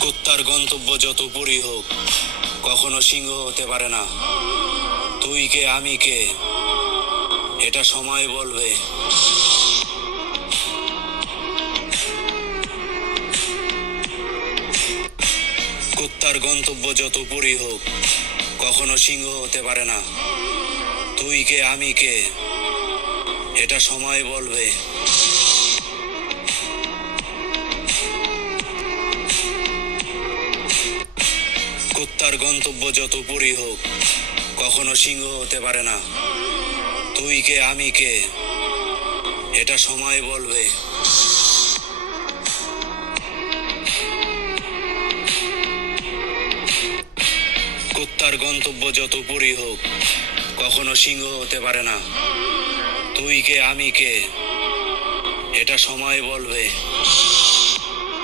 কুত্তার গন্তব্য যত উপরই হোক, কখনো সিংহ হতে পারে না। তুই কে আমি কে, এটা সময় বলবে। কুত্তার গন্তব্য যত উপরই হোক, কখনো সিংহ হতে পারে না। তুই কে আমি কে, এটা সময় বলবে। কুত্তার গন্তব্য যত উপরই হোক, কখনো সিংহ হতে পারে না। তুই কে আমি কে, এটা সময় বলবে। কুত্তার গন্তব্য যত উপরই হোক, কখনো সিংহ হতে পারে না। তুই কে আমি কে, এটা সময় বলবে।